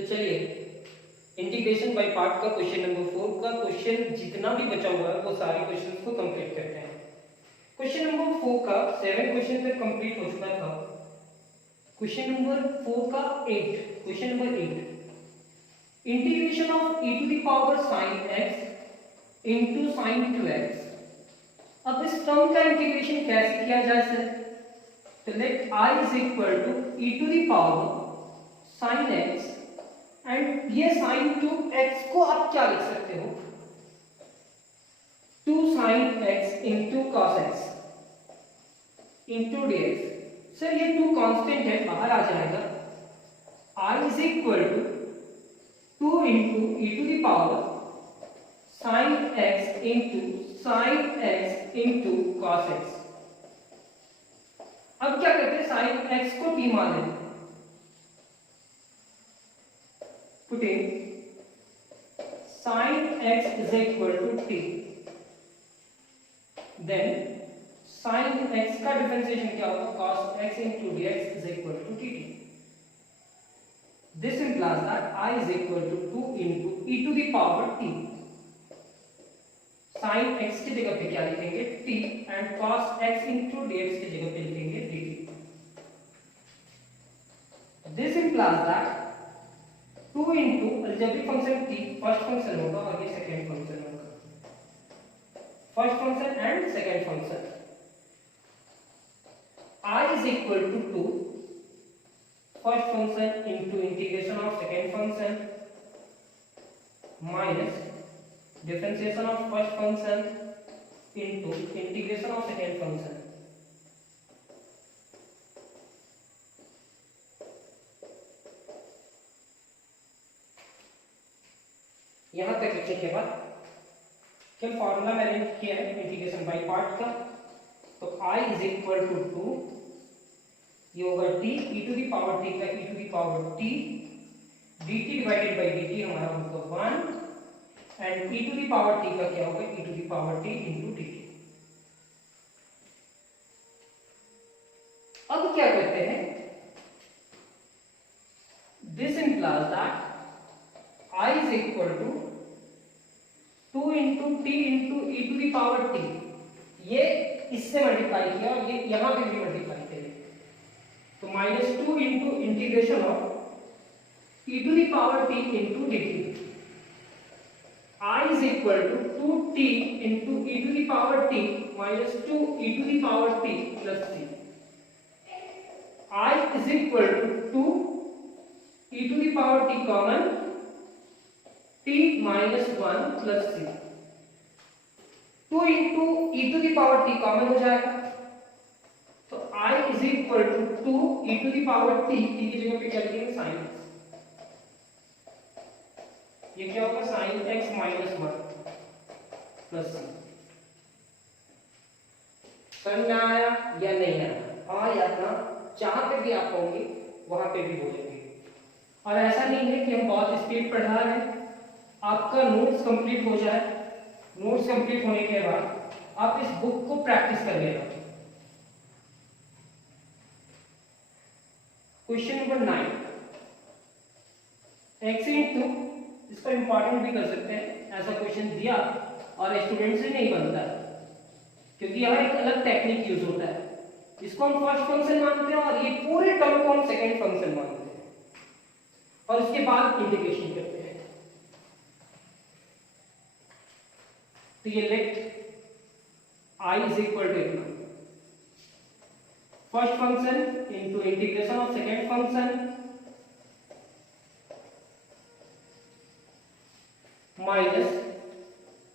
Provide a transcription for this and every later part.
तो चलिए integration by part का क्वेश्चन नंबर 4 का क्वेश्चन जितना भी बचा हुआ है वो सारे क्वेश्चंस को कंप्लीट करते हैं। क्वेश्चन नंबर 4 का 7 क्वेश्चन तक कंप्लीट हो चुका था। क्वेश्चन नंबर 4 का 8, question number 8, integration of e to the power sin x into sin 2x। अब इस टर्म का इंटीग्रेशन कैसे किया जाए सर? तो let I is equal to e to the power sin x and ये sin 2x को आप क्या लिख सकते हो? 2 sin x into cos x into dx। Sir ये 2 कांस्टेंट है, बाहर आ जाएगा। I is equal to 2 into e to the power sin x into cos x। अब क्या करते हैं, sin x को t मान लेते हैं। Putting sin x is equal to t, then sin x का डिफरेंशिएशन क्या होगा? cos x into dx is equal to dt। This implies that I is equal to 2 into e to the power t। sin x की जगह पे क्या लिखेंगे? t and cos x into dx की जगह पे लिखेंगे dt। This implies that 2 into algebraic function t first function होगा और ये सेकंड फंक्शन होगा। First function and second function. I is equal to 2 first function into integration of second function minus differentiation of first function into integration of second function. यहां तक लिखने के बाद क्या फॉर्मूला मैंने किया है इंटीग्रेशन बाय पार्ट का। तो I is equal to 2, ये होगा t e to the power t का e to the power t dt divided by dt हमारा होगा 1 and e to the power t का क्या होगा? e to the power t into dt। अब क्या करते हैं? This implies that I is equal to 2 into t into e to the power t। ये इससे मल्टीप्लाई किया और ये यहां पे भी मल्टीप्लाई किया, तो -2 into integration of e to the power t into dt। I is equal to 2t into e to the power t minus 2 e to the power t plus t। I is equal to 2 e to the power t common t minus 1 plus c। 2 into e to the power t common हो जाएगा, तो I is equal to 2 e to the power t की जगह पे क्या लिखेंगे? sin x। ये क्या होगा? sin x minus 1 plus c। समझ में आया या नहीं आया? हाँ या ना, जहां पे भी आप होंगे वहां पे भी बोलेंगे। और ऐसा नहीं है कि हम बहुत स्पीड पढ़ा रहे हैं। आपका नोट्स कंप्लीट हो जाए, नोट्स कंप्लीट होने के बाद आप इस बुक को प्रैक्टिस कर लेना। क्वेश्चन नंबर 9, x into, इसको इंपॉर्टेंट भी कर सकते हैं, ऐसा क्वेश्चन दिया और स्टूडेंट से नहीं बनता है क्योंकि यहाँ एक अलग टेक्निक यूज होता है। इसको हम फर्स्ट फंक्शन मानते हैं और ये पूरे टर्म को हम सेकेंड फंक्शन मानते हैं और उसके बाद इंटीग्रेशन करते हैं। तो ये let I is equal to first function into integration of second function minus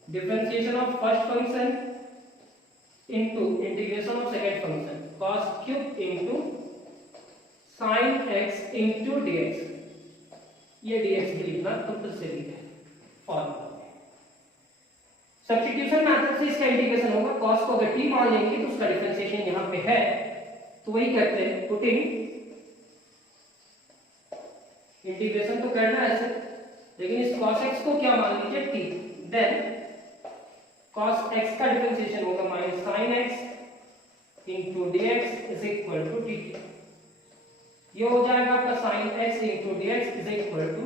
differentiation of first function into integration of second function cos cube into sin x into dx। ये dx भी लिखना compulsory है formula. Substitution method से इसका integration होगा। cos को अगर t मान लेंगे तो उसका डिफरेंशिएशन यहां पे है, तो वही करते हैं पुटिंग। इंटीग्रेशन तो करना है ऐसे, लेकिन इस cos x को क्या मान लीजिए? t। देन cos x का डिफरेंशिएशन होगा -sin x into dx is equal to dt। ये हो जाएगा आपका sin x into dx is equal to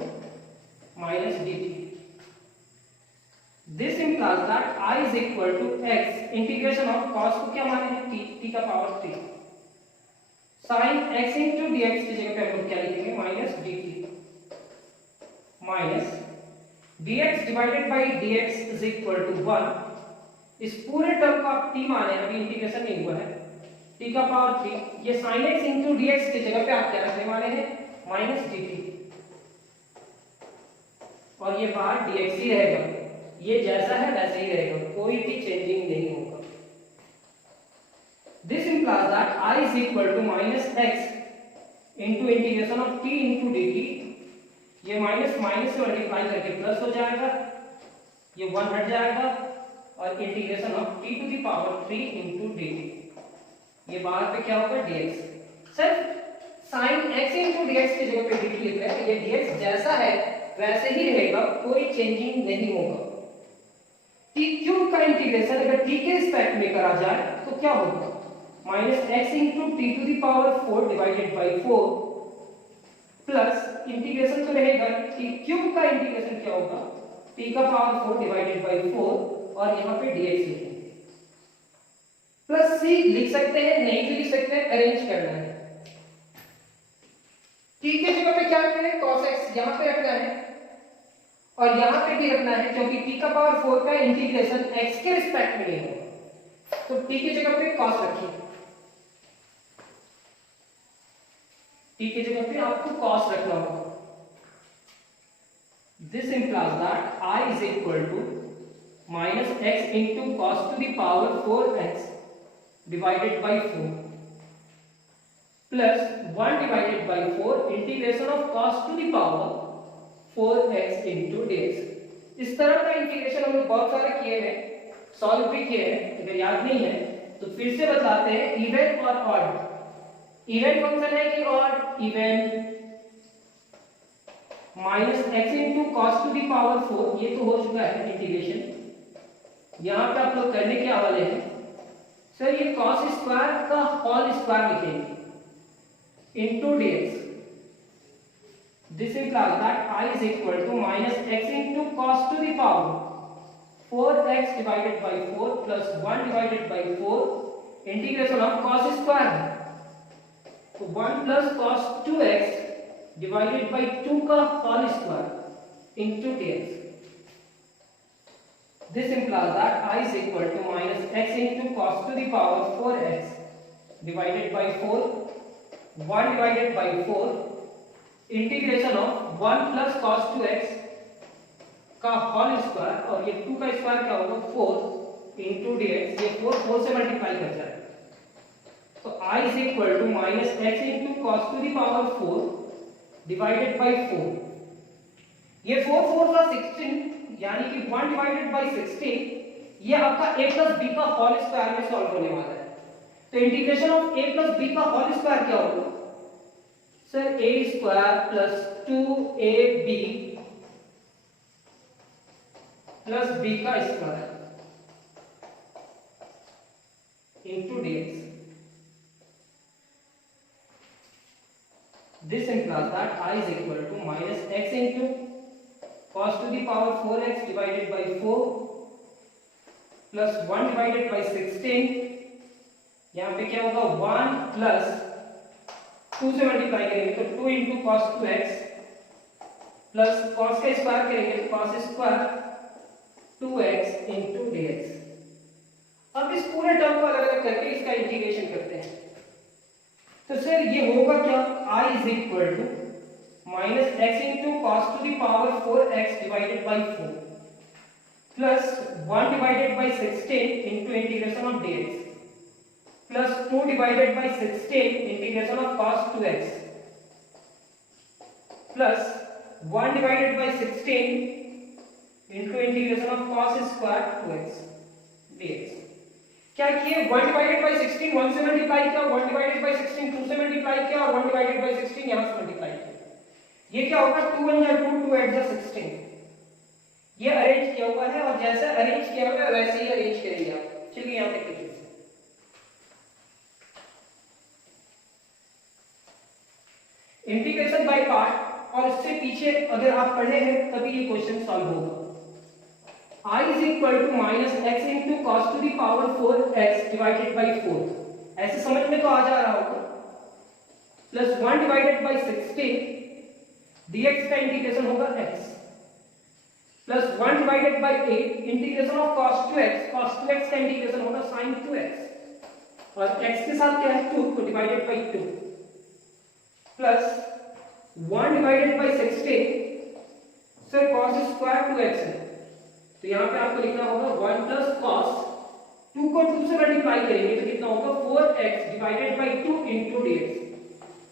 minus dt. This implies that I is equal to x integration of cos को क्या माने हैं t का power 3 sin x into dx की जगह पे हम लोग क्या लिखेंगे minus dt minus dx divided by dx is equal to 1. इस पूरे टर्म को आप t माने, अभी इंटीग्रेशन नहीं हुआ है, t का पावर 3, ये sin x into dx की जगह पे आप क्या रखने वाले हैं माइनस dt, और ये बाहर dx ही रहेगा, ये जैसा है वैसे ही रहेगा, कोई भी चेंजिंग नहीं होगा. This implies that I is equal to minus x into integration of t into dt. ये माइनस माइनस से मल्टीप्लाई करके प्लस हो जाएगा, ये 1 हट जाएगा, और integration of t to the power 3 into dt. ये बाहर पे क्या होगा dx. Sir sin x into dx की जगह पे dt लिख रहे हैं, ये dx जैसा है वैसे ही रहेगा, कोई चेंजिंग नहीं होगा. t क्यूब का इंटीग्रेशन अगर t के रिस्पेक्ट में करा जाए तो क्या होगा minus x into t to the power 4 divided by 4 plus integration तो रहेगा टी क्यूब का इंटीग्रेशन क्या होगा टी का पावर 4 डिवाइडेड बाई 4 और यहाँ पे dx लिखेंगे प्लस सी लिख सकते हैं, नहीं भी लिख सकते हैं, अरेंज करना है. टी के जगह पे क्या रखना है cos x यहाँ पे रखना है और यहाँ पे भी रखना है, क्योंकि t का पावर 4 का इंटीग्रेशन x के रिस्पेक्ट में नहीं होगा, तो t की जगह पे cos रखिए. t की जगह पे आपको cos रखना होगा. This implies that I is equal to minus x into cos to the power 4x divided by 4 plus 1 divided by 4 integration of cos to the power 4x into dx. इस तरह का integration हम लोग बहुत सारे किए हैं, सॉल्व भी किए हैं. अगर याद नहीं है तो फिर से बताते हैं. इवन और ऑड, इवन फंक्शन है कि odd, even minus x into cos to the power 4, ये तो हो चुका है इंटीग्रेशन. यहाँ पे आप लोग करने क्या वाले हैं सर, ये कॉस स्क्वायर का होल स्क्वायर लिखेंगे into dx. This implies that I is equal to minus x into cos to the power 4x divided by 4 plus 1 divided by 4 integration of cos square. तो 1 plus cos 2x divided by 2 का whole square into dx. This implies that I is equal to minus x into cos to the power 4x divided by 4, 1 divided by 4 integration of 1 plus cos 2x का whole square, और ये 2 का square क्या होगा 4 into dx. ये 4 से multiply कर जाएगा, तो I is equal to minus x into cos to the power 4 divided by 4. ये 4 का 16 यानी कि 1 डिवाइडेड बाई 16, ये आपका a प्लस b का होल स्क्वायर में सॉल्व होने वाला है. तो integration of a plus b का होल स्क्वायर क्या होगा sir, a square plus 2ab plus b का square into dx. This implies that I is equal to minus x into cos to the power 4x divided by 4 plus 1 divided by 16. यहाँ पे क्या होगा 1 plus 2 से multiply करेंगे तो 2 into cos 2x plus cos का square करेंगे तो cos square 2x into dx. अब इस पूरे टर्म को अलग अलग करके इसका इंटीग्रेशन करते हैं. तो सर ये होगा क्या I is equal to minus x into cos to the power 4x divided by 4 plus 1 divided by 16 into integration of dx plus 2 divided by 16 integration of cos 2x plus 1 divided by 16 into integration of cos square 2x dx. क्या किए 1 divided by 16 1 से multiply किया, 1 divided by 16 2 से multiply किया और 1 divided by 16 यहाँ से multiply किया. ये क्या होगा 2 1 जा 2 2 8 जा 16. ये अरेंज किया हुआ है और जैसे अरेंज किया हुआ है वैसे ही अरेंज करेंगे आप. चलिए यहाँ पे लिखिए. इंटीग्रेशन बाय पार्ट, और इससे पीछे अगर आप पढ़े हैं तभी ये क्वेश्चन सॉल्व होगा। I is equal to minus x into cos to the power 4x divided by 4, ऐसे समझ में तो आ जा रहा होगा, प्लस 1 डिवाइडेड बाई 16 dx का इंटीग्रेशन होगा x, plus 1 divided by 8 integration of cos 2x का इंटीग्रेशन होगा sin 2x, और x के साथ क्या है 2, तो divided by 2, plus 1 divided by 16, sir cos square 2x है, तो यहाँ पे आपको लिखना होगा 1 प्लस cos, 2 को 2 से मल्टीप्लाई करेंगे तो कितना होगा 4x divided by 2 into dx।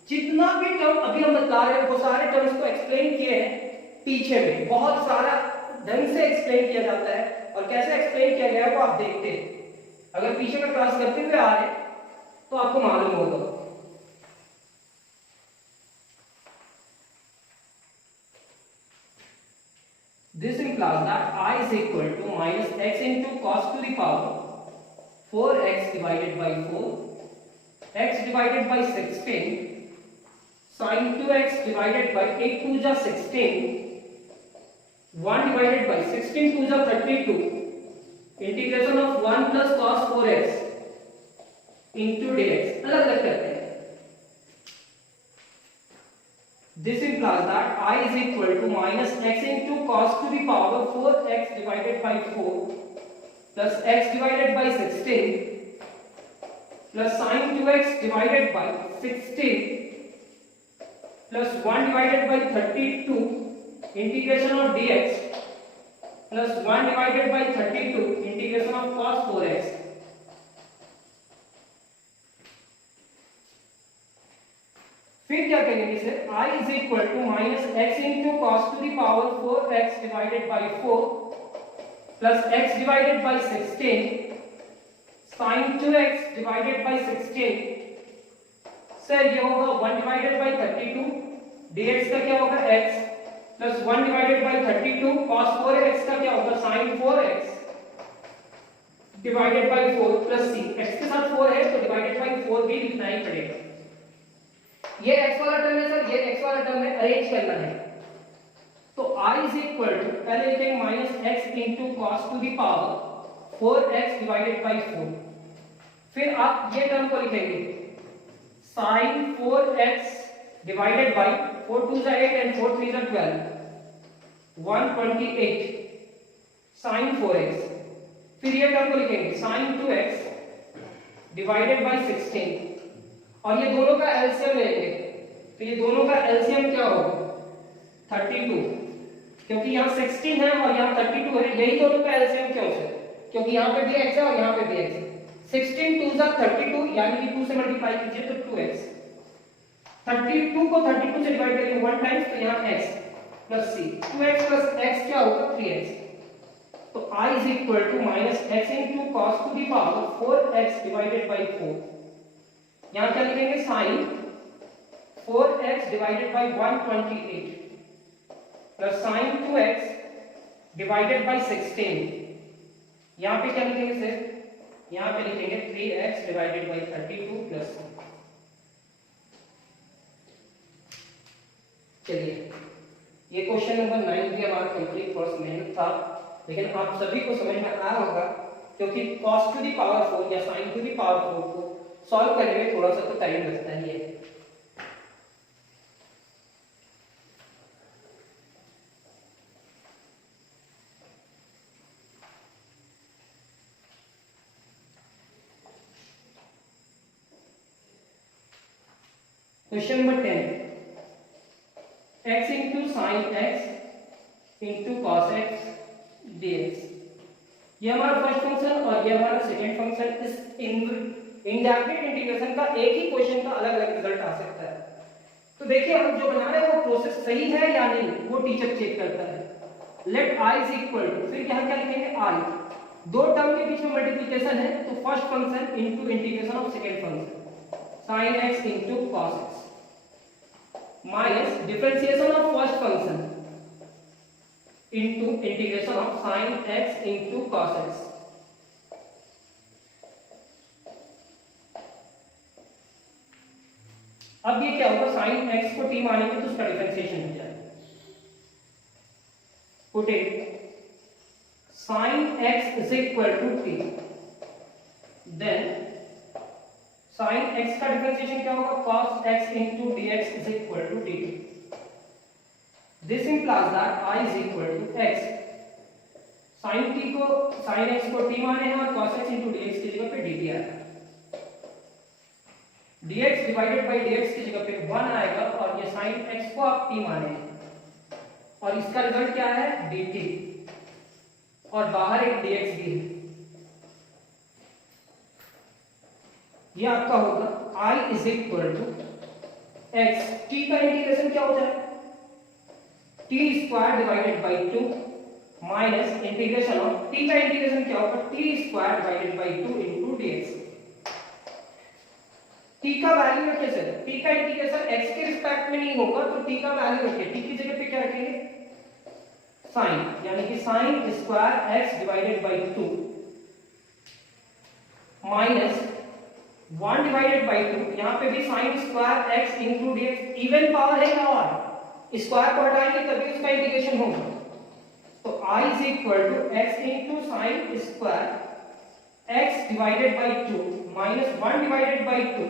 जितना भी टर्म अभी हम बता रहे हैं वो सारे टर्म्स को एक्सप्लेन किए हैं पीछे में, बहुत सारा ढंग से एक्सप्लेन किया जाता है, और कैसे एक्सप्लेन किया गया है वो आप देखते हैं। अगर पीछे का क्लास करते हुए आ रहे तो आपको मालूम होगा। This implies that I is equal to minus x into cos to the power 4x divided by 4, x divided by 16, sin 2x divided by 8 2 जा 16, 1 divided by 16 2 जा 32, integration of 1 plus cos 4x into dx, अलग अलग करते हैं। This implies that I is equal to minus x into cos to the power 4x divided by 4 plus x divided by 16 plus sin 2x divided by 16 plus 1 divided by 32 integration of dx plus 1 divided by 32 integration of cos 4x। फिर क्या करेंगे sir, I is equal to minus x into cos to the power 4x divided by 4 plus x divided by 16 sin 2x divided by 16, sir ये होगा 1 divided by 32, dx का क्या होगा x, plus 1 divided by 32 cos 4x का क्या होगा sin 4x divided by 4 plus c, x के साथ 4 है तो divided by 4 भी लिखना ही पड़ेगा। ये x वाला टर्म है सर, ये x वाला टर्म है, अरेंज करना है। तो I is equal to, पहले लिखेंगे minus x into cos to the power 4x divided by 4, फिर आप ये टर्म को लिखेंगे sin 4x divided by 4 2 जा 8 and 4 3 जा 12, 128 sin 4x, फिर ये टर्म को लिखेंगे sin 2x divided by 16, और ये दोनों का एलसीएम लेंगे तो ये दोनों का एलसीएम क्या होगा 32, क्योंकि यहाँ 16 है और यहाँ 32 है, यही दोनों का एलसीएम क्यों से, क्योंकि यहाँ पे भी x है और यहाँ पे भी x है। 16 2 जा 32 यानी कि 2 से मल्टीप्लाई कीजिए तो 2x, 32 को 32 से डिवाइड करेंगे 1 टाइम्स तो यहाँ x plus c, 2x plus x क्या होगा 3x। तो I is equal to minus x into cos to the power 4x divided by 4, यहाँ क्या लिखेंगे sin 4x divided by 128 plus sin 2x divided by 16, यहाँ पे क्या लिखेंगे सर, यहाँ पे लिखेंगे 3x divided by 32 plus, चलिए ये क्वेश्चन नंबर 9 भी हमारा कंप्लीट कोर्स मेहनत था, लेकिन आप सभी को समझ में आया होगा, क्योंकि cos to the power 4 या sin to the power 4 को सॉल्व करने में थोड़ा सा तो टाइम लगता ही है। Question number 10, x into sin x into cos x dx, ये हमारा फर्स्ट फंक्शन और ये हमारा सेकेंड फंक्शन। इस इनडेफिनिट इंटीग्रेशन का एक ही क्वेश्चन का अलग अलग रिजल्ट आ सकता है, तो देखिए हम जो बना रहे हैं वो प्रोसेस सही है या नहीं वो टीचर चेक करता है। Let i is equal to, फिर यहाँ क्या लिखेंगे i, दो टर्म के बीच में मल्टीप्लिकेशन है तो first function into integration of second function sin x into cos x minus differentiation of first function into integration of sin x into cos x। अब ये क्या होगा sin हम x को t मानेंगे तो उसका डिफरेंशिएशन हो जाएगा। Put it sin x is equal to t, then sin x का डिफरेंशिएशन क्या होगा, cos x into dx is equal to dt. This implies that I is equal to x. sin x को t माने हैं और cos x into dx की जगह पे dt आएगा। dx डिवाइडेड बाई dx की जगह पे 1 आएगा और ये sin x को आप t माने हैं और इसका रिजल्ट क्या है, dt, और बाहर एक dx भी है। ये आपका होगा I is equal to x, t का इंटीग्रेशन क्या हो जाएगा, t square divided by 2 minus integration of t का इंटीग्रेशन क्या होगा, t square divided by 2 into dx। t का वैल्यू रखिए सर, t का इंटीग्रेशन x के रिस्पेक्ट में नहीं होगा तो t का वैल्यू रखिए, t की जगह पे क्या रखेंगे, sin, यानी कि sin square x divided by 2 minus 1 divided by 2, यहां पे भी sin square x into dx, even power है क्या, और स्क्वायर को हटाएंगे तभी उसका इंटीग्रेशन होगा। तो I is equal to x into sin square x divided by 2 minus 1 divided by 2,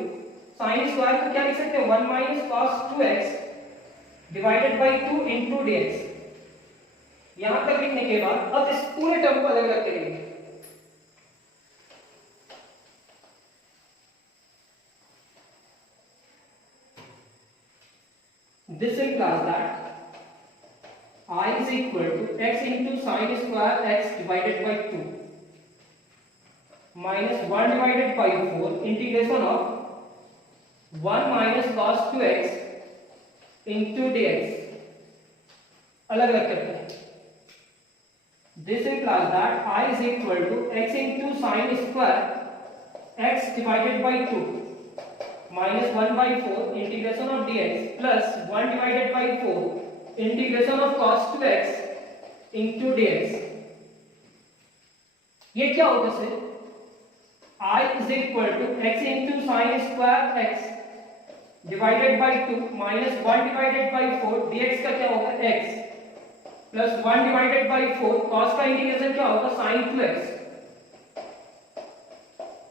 sin square को क्या लिख सकते हैं, 1 minus cos 2x divided by 2 into dx। यहां तक लिखने के बाद अब इस पूरे टर्म को अलग रख लेंगे। This implies that I is equal to x into sin square x divided by 2 minus 1 divided by 4 integration of 1 minus cos 2x into dx। अलग अलग करते हैं। This implies that I is equal to x into sin square x divided by 2 minus 1 by 4 integration of dx plus 1 divided by 4 integration of cos 2x into dx। ये क्या होगा sir, I is equal to x into sin square x divided by 2 minus 1 divided by 4 dx का क्या होगा, x plus 1 divided by 4 cos का integration क्या होगा, sin 2x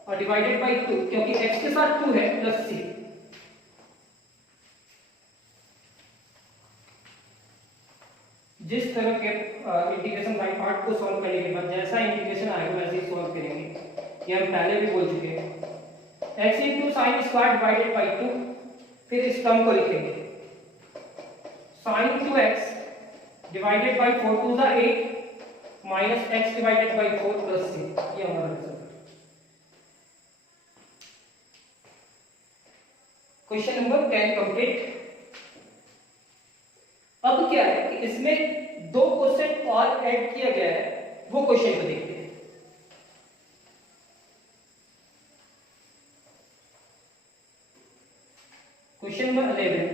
और डिवाइडेड बाई 2, क्योंकि x के साथ 2 है, प्लस c। जिस तरह के इंटीग्रेशन बाय पार्ट को सॉल्व करने के बाद जैसा इंटीग्रेशन आएगा वैसे ही सॉल्व करेंगे, ये हम पहले भी बोल चुके हैं। x into sin square divided by 2, फिर इस टर्म को लिखेंगे sin 2x divided by 4 2 = 8 minus x divided by 4 plus c। ये हमारा रिजल्ट। Question number 10 complete. अब क्या है कि इसमें 2 क्वेश्चन और ऐड किया गया है, वो क्वेश्चन को देखते हैं। Question number 11,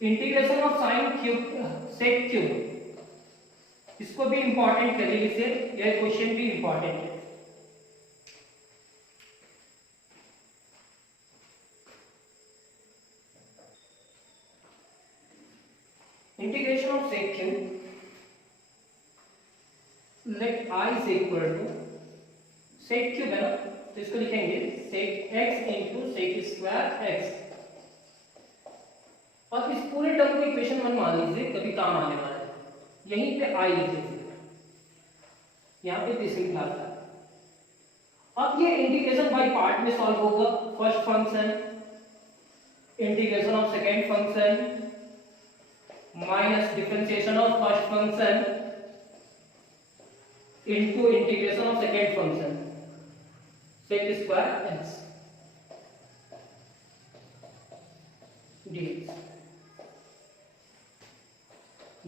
integration of sine cube sec cube. इसको भी इंपॉर्टेंट कर लीजिए, यह क्वेश्चन भी इंपॉर्टेंट है। Integration of sec cube, let I is equal to sec cube है ना, तो इसको लिखेंगे sec x into sec square x, और इस पूरे टर्म को इक्वेशन 1 मान लीजिए, कभी काम आने वाला है। यहीं पे I लिख लीजिए, यहाँ पे दिस क्लास है। अब ये इंटीग्रेशन बाय पार्ट में सॉल्व होगा। First function integration of second function minus differentiation of first function into integration of second function sec square x dx।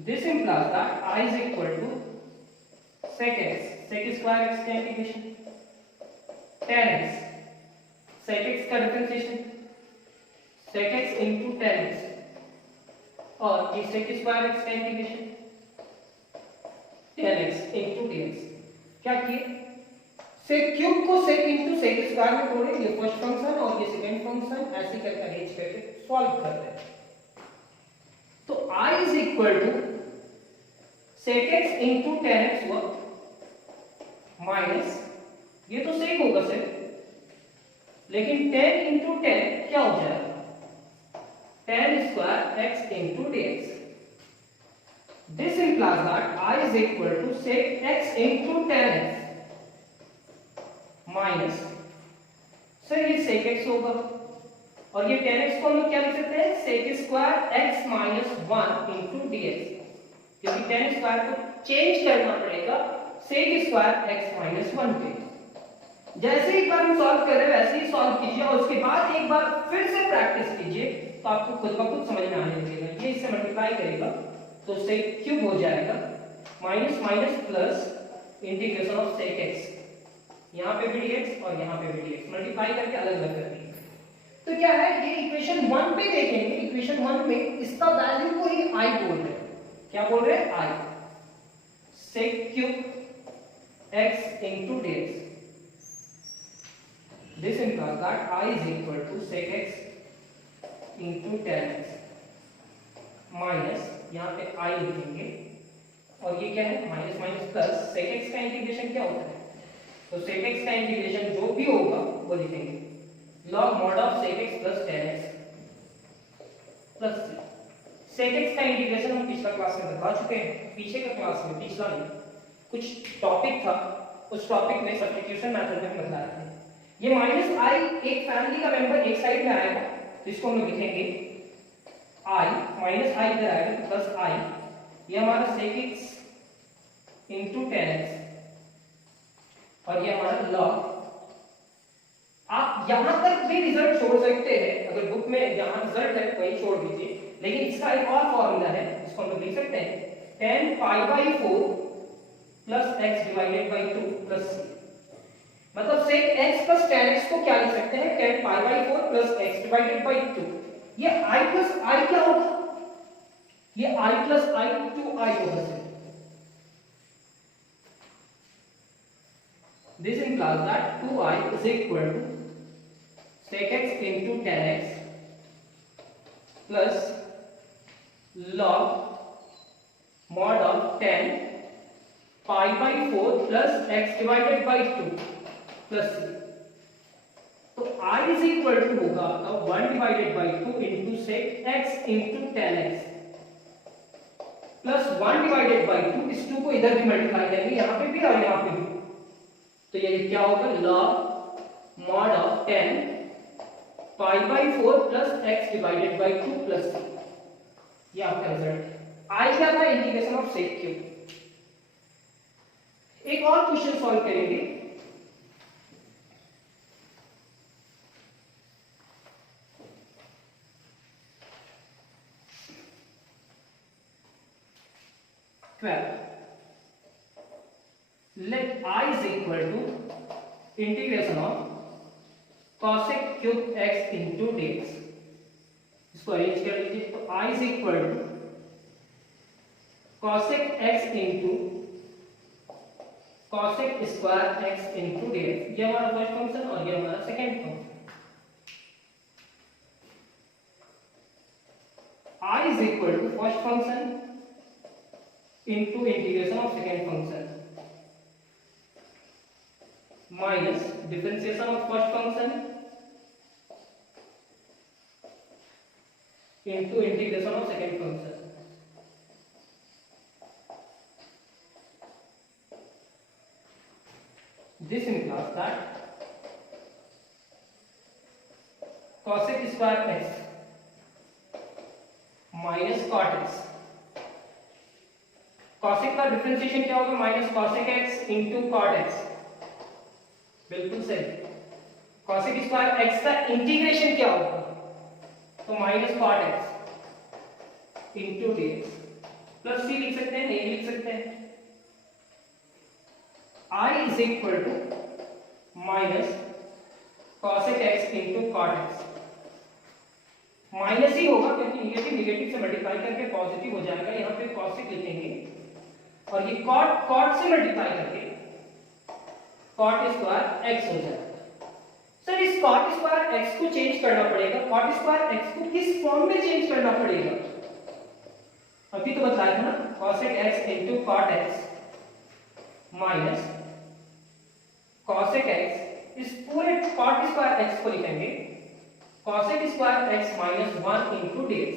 This implies that I is equal to sec x, sec square x का integration, tan x, sec x का differentiation sec x into tan x, और ये sec square x का integration tan x into dx। क्या किए, सेक cube को सेक into sec square में तोड़े, ये फर्स्ट फंक्शन और ये सेकंड फंक्शन, ऐसे करके अरेंज करके सॉल्व करते हैं। तो I is equal to sec x into tan x हुआ माइनस, ये तो सेक होगा सिर्फ, लेकिन 10 इंटू टेन क्या हो जाएगा, 10 square x into dx। This implies that I is equal to sec x into tan x minus, sir ये sec x होगा और ये tan x को हम लोग क्या लिख सकते हैं, sec square x minus 1 into dx, क्योंकि tan स्क्वायर को चेंज करना पड़ेगा sec स्क्वायर x माइनस 1 पे। जैसे एक बार हम सॉल्व कर रहे हैं वैसे ही सॉल्व कीजिए और उसके बाद एक बार फिर से प्रैक्टिस कीजिए, तो आपको खुद ब खुद समझ में आने लगेगा। ये इससे मल्टीप्लाई करेगा तो sec क्यूब हो जाएगा minus minus plus integration of sec x, यहाँ पे भी dx और यहाँ पे भी dx, मल्टीप्लाई करके अलग अलग कर दिए। तो क्या है, ये इक्वेशन 1 पे देखेंगे, इक्वेशन 1 में इसका वैल्यू को ही I बोल रहे हैं। क्या बोल रहे हैं, I sec cube x into dx। This implies that I is equal to sec x into tan x minus, यहाँ पे I लिखेंगे और ये क्या है, minus minus plus, sec x का इंटीग्रेशन क्या होता है, तो sec x का इंटीग्रेशन जो भी होगा वो लिखेंगे log mod of sec x plus tan x plus sec x का इंटीग्रेशन हम पिछला क्लास में बता चुके हैं, पीछे का क्लास में, पिछला नहीं, कुछ टॉपिक था, उस टॉपिक में सब्स्टिट्यूशन मेथड में हम बताया था। ये माइनस I एक फैमिली का मेंबर एक साइड में आएगा तो इसको हम लोग लिखेंगे I, माइनस I इधर आएगा प्लस I, ये हमारा sec x into tan x और ये हमारा log। आप यहां तक भी रिजल्ट छोड़ सकते हैं, अगर बुक में जहां रिजल्ट है वही छोड़ दीजिए, लेकिन इसका एक और फॉर्मूला है, इसको हम लोग लिख सकते हैं tan pi by 4 plus x divided by 2 plus c, मतलब sec x plus tan x को क्या लिख सकते हैं, tan pi by 4 plus x divided by 2। ये I प्लस I क्या होगा, ये I प्लस I 2I होगा sir. This implies that 2I is equal to sec x into tan x plus log mod of tan pi by 4 plus x divided by 2 plus c। तो I is equal to होगा आपका 1 divided by 2 into sec x into tan x plus 1 divided by 2, इस 2 को इधर भी multiply करेंगे, यहाँ पे भी और यहाँ पे भी, तो ये क्या होगा log mod of tan pi by 4 plus x divided by 2 plus c, ये आपका रिजल्ट है। I क्या था, इंटीग्रेशन ऑफ sec क्यूब। एक और क्वेश्चन सॉल्व करेंगे, let I is equal to integration of cosec cube x into dx, इसको arrange कर लीजिए। तो I is equal to cosec x into cosec square x into dx, ये हमारा first function और ये हमारा second function. I is equal to first function into integration of second function minus differentiation of first function into integration of second function। This implies that cosec square x minus cot x, cosec का differentiation क्या होगा, minus cosec x into cot x, बिल्कुल सही। cosec square x का integration क्या होगा, तो minus cot x into dx plus c लिख सकते हैं, नहीं लिख सकते हैं। I is equal to minus cosec x into cot x, minus ही होगा क्योंकि निगेटिव निगेटिव से मल्टीप्लाई करके पॉजिटिव हो जाएगा, यहाँ पे cosec लिखेंगे और ये cot से मल्टीप्लाई करके cot स्क्वायर x हो जाएगा। सर इस cot स्क्वायर x को चेंज करना पड़ेगा, cot स्क्वायर x को किस फॉर्म में चेंज करना पड़ेगा? अभी तो बताया था ना, cosec x into cot x minus cosec x, इस पूरे cot स्क्वायर x को लिखेंगे cosec square x minus 1 into dx।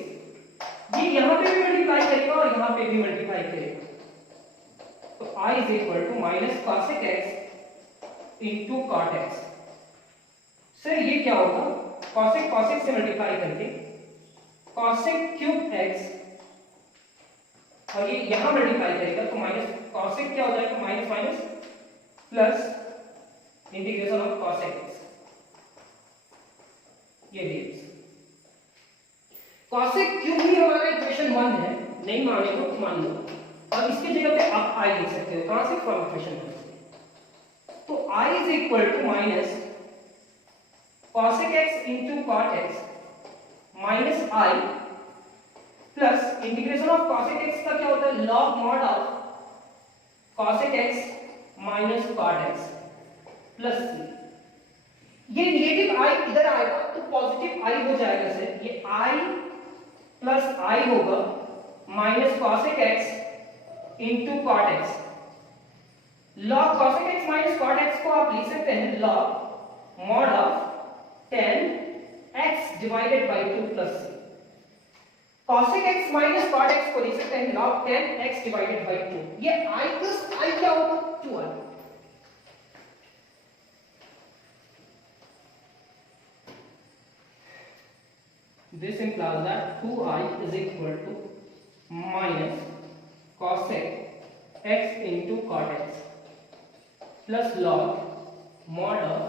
ये यहां पे भी मल्टीप्लाई करेगा और यहां पे भी मल्टीप्लाई करेगा, तो I is equal to minus cosec x into cot x। Sir ये क्या होगा, cosec cosec से मल्टीप्लाई करके cosec क्यूब x और ये यहां मल्टीप्लाई करेगा तो माइनस cosec क्या हो जाएगा, minus minus plus integration of cosec x, ये dx। cosec क्यूब ही हमारा इक्वेशन 1 है, नहीं माने तो मान लो, और इसकी जगह पे आप i लिख सकते हो, कहां से, फ्रॉम इक्वेशन 1 से। तो i is equal to minus cosec x into cot x माइनस i plus integration of cosec x का क्या होता है, log mod of cosec x minus cot x plus c। ये नेगेटिव i इधर आएगा तो पॉजिटिव i हो जाएगा सर, ये i प्लस i होगा minus cosec x into cot x। log cosec x minus cot x को आप लिख सकते हैं log mod of 10 x divided by 2 plus c। cosec x minus cot x को लिख सकते हैं log 10 x डिवाइडेड बाय 2। ये i प्लस i क्या होगा, 2i। This implies that 2i is equal to minus cosec x into cot x plus log mod of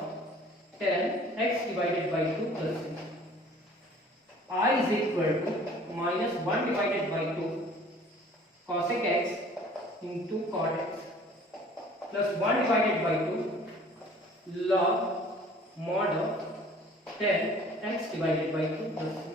10 x divided by 2 plus c। I is equal to minus 1 divided by 2 cosec x into cot x plus 1 divided by 2 log mod of 10 x divided by 2 plus c।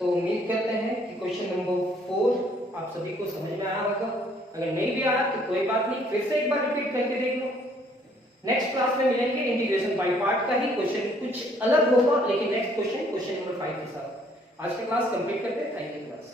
तो उम्मीद करते हैं कि question number 4 आप सभी को समझ में आया होगा। अगर नहीं भी आया तो कोई बात नहीं, फिर से एक बार रिपीट करके देख लो। नेक्स्ट क्लास में मिलेंगे इंटीग्रेशन बाय पार्ट का ही क्वेश्चन, कुछ अलग होगा लेकिन नेक्स्ट क्वेश्चन नंबर 5 के साथ। आज का क्लास कंप्लीट करते हैं। Thank you class.